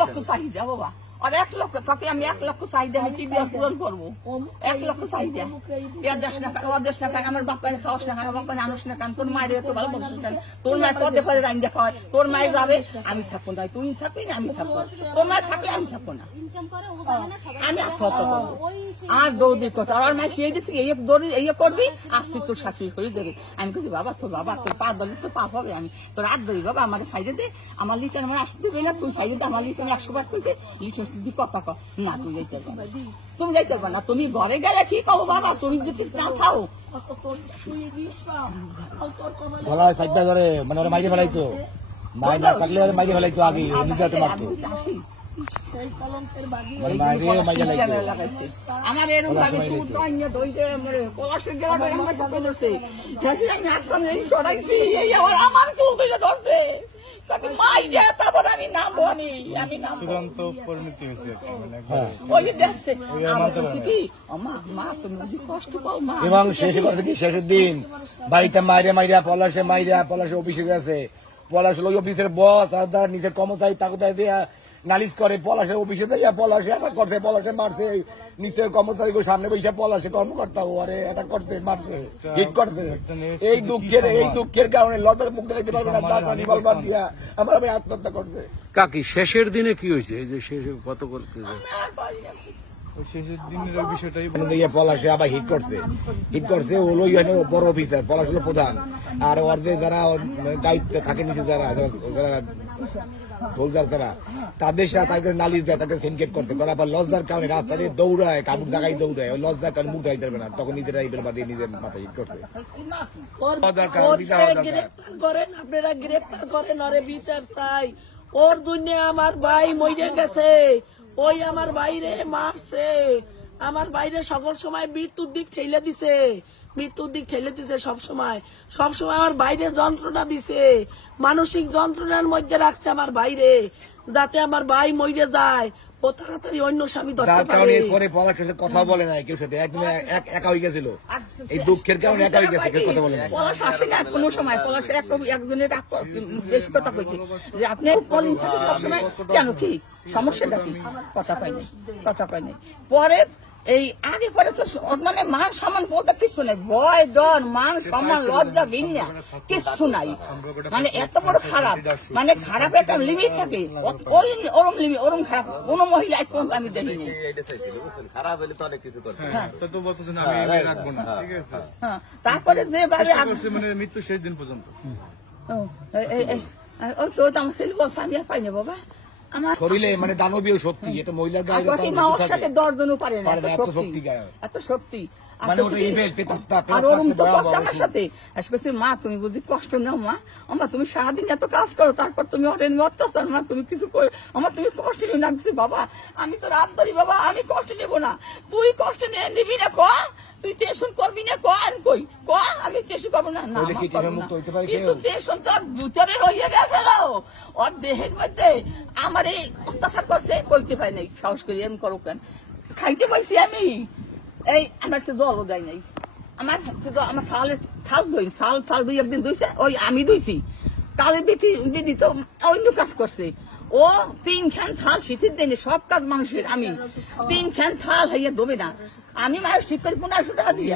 লক্ষ চাহিদা বাবা, আর 1 লক্ষ কাকে আমি 1 লক্ষ চাহিদা আমি কি দিয়ে পূরণ করবো? 1 লক্ষ চাহিদা দেশ না খায়, আমার বাপ্পায় খাওয়াস না, আমার বাপ্পায় আনস না কান, তোর মায়ের এত ভালো বলছিস, তোর মায়ের পদে পদে রাইন দেখা হয়, তোর মায়ের যাবে আমি থাকবো না, তুই থাকবি না আমি থাকবো, তোর মায়ের থাকলে আমি থাকবো না, আমি আত্মহত্যা করবো। আর দৌড়ি করছে, আর মায়ের খেয়ে দিচ্ছি এই দৌড়ি এই করবি, আসছি তোর শাশুড়ি করে দেবে। আমি বলছি বাবা তোর পা দলে তো পাপ হবে, আমি তোর হাত ধরি বাবা, আমার সাইডে দে, আমার লিটার আমার আসতে দেবে না, তুই সাইডে দে, আমার লিটার 100 বার কইছে, লিটার তুই কথা কর না, তুই যাইতে পারবি না, তুমি যাইতে পারবে না, তুমি ঘরে গেলে কি কবো বাবা, তুমি যদি না খাও গলা সাইডটা ধরে মানে ওরা মাইরে ফেলাইতো, মাইরে না থাকলে মাইরে ফেলাইতো আগে নিজেতে মারতো, আমার এরকম ভাবে পলাশের গেলাটা আমার সাথে ধরছে, আমি হাত কামড়ে সরাইছি, এই আবার আমার চুল ধরে ধরছে, তাকে মাই দেয়, তারপর আমি নামবো, আমি নামবো, ওই দেখছে আমার কি মা তুমি বেশি কষ্ট পাও মা। এবং শেষে কথা কি, শেষের দিন বাড়িতে মাইরা পলাশে অফিসে গেছে, পলাশ হলো অফিসের বস, আর নিজের ক্ষমতায় তাকতায় দেয়া নালিশ করে, পলাশের অফিসে দেয়া পলাশে অ্যাটাক করছে, পলাশে মারছে, নিচের কর্মচারী সামনে বসে পলাশে কর্মকর্তা ওরে অ্যাটাক করছে, মারছে, হিট করছে। এই দুঃখের কারণে লজ্জার মুখ দেখাইতে পারবে না, তার রিভলভার দিয়া আমার আমি আত্মহত্যা করছে। কাকি শেষের দিনে কি হয়েছে, এই যে শেষে গতকাল শেষের দিনের ওই বিষয়টাই পলাশে আবার হিট করছে, ওলো বড় অফিসার, পলাশ হলো প্রধান, আর ওর যে যারা দায়িত্বে থাকে নিচে যারা সোলজার যারা তাদের সাথে তাদের নালিশ দেয়, তাদের সিনকেট করছে, করার পর লজ্জার কারণে রাস্তাতে দৌড়ায়, কাপড় জায়গায় দৌড়ায়, ওই লজ্জার কারণে মুখ দেখাইতে পারবে না, তখন নিজেরা ইবের বাদে নিজের মাথায় হিট করছে। আপনারা গ্রেপ্তার করেন, আরে বিচার চাই, ওর জন্য আমার ভাই মরে গেছে, ওই আমার বাইরে মারছে, আমার বাইরে সকল সময় মৃত্যুর দিক ঠেলে দিছে, সবসময় আমার বাইরে যন্ত্রণা দিছে, মানসিক যন্ত্রণার মধ্যে রাখছে আমার বাইরে, যাতে আমার ভাই মরে যায়, ও তাড়াতাড়ি অন্য স্বামী ধরতে পারে। পরে পলাশ কথা বলে না কেউ সাথে, একদম একা হয়ে গেছিল, এই দুঃখের কারণে একা হয়ে গেছে, কেউ কথা বলে না। পলাশ আসে না কোনো সময়, পলাশ একজনের বেশি কথা কইছে যে আপনি বলেন থাকে সবসময়, কেন কি সমস্যাটা কি, কথা পাইনি। পরে এই আগে পরে তো মানে মান সম্মান বলতে কিছু নাই, ভয় ডর মান সম্মান লজ্জা ঘৃণা কিছু নাই, মানে এত বড় খারাপ, মানে খারাপ একটা লিমিট থাকে, ওরম খারাপ কোন মহিলা আজ পর্যন্ত আমি দেখিনি। তারপরে যে মৃত্যু শেষ দিন পর্যন্ত আমার ছেলে বলছে আমি আর পাইনি বাবা, আমার শরীরে মানে দানবীয় শক্তি, এটা মহিলার গায়ে সাথে দর্জনও পারে না, এত শক্তি আমার সাথে মা তুমি বুঝি কষ্ট নাও মা, আমার তুমি সারাদিন এত কাজ করো, তারপর তুমি অত্যাচার মা, তুমি কিছু আমার তুমি কষ্ট নিও না, বাবা আমি তো রাত ধরি বাবা, আমি কষ্ট নেবো না, তুই কষ্ট নিবি না, তুই টেনশন করবি না, আমি টেনশন করবো না, কিন্তু টেনশন তো ভিতরে রয়ে গেছিল, ওর দেহের মধ্যে আমার এই অত্যাচার করছে, কইতে পাই নাই, সাহস করি আমি করো কেন, খাইতে পাইছি আমি, এই আমার একটু জলও দেয় নাই, আমার সালের থাল দুই একদিন ধুইছে, ওই আমি ধুইছি, তাদের দিদি তো অন্য কাজ করছে, ও 3 খান থাল শীতের দিনে সব কাজ মানুষের, আমি 3 খান থাল হইয়া দেবে না, আমি মানুষ ঠিক করে 1500 টাকা দিয়ে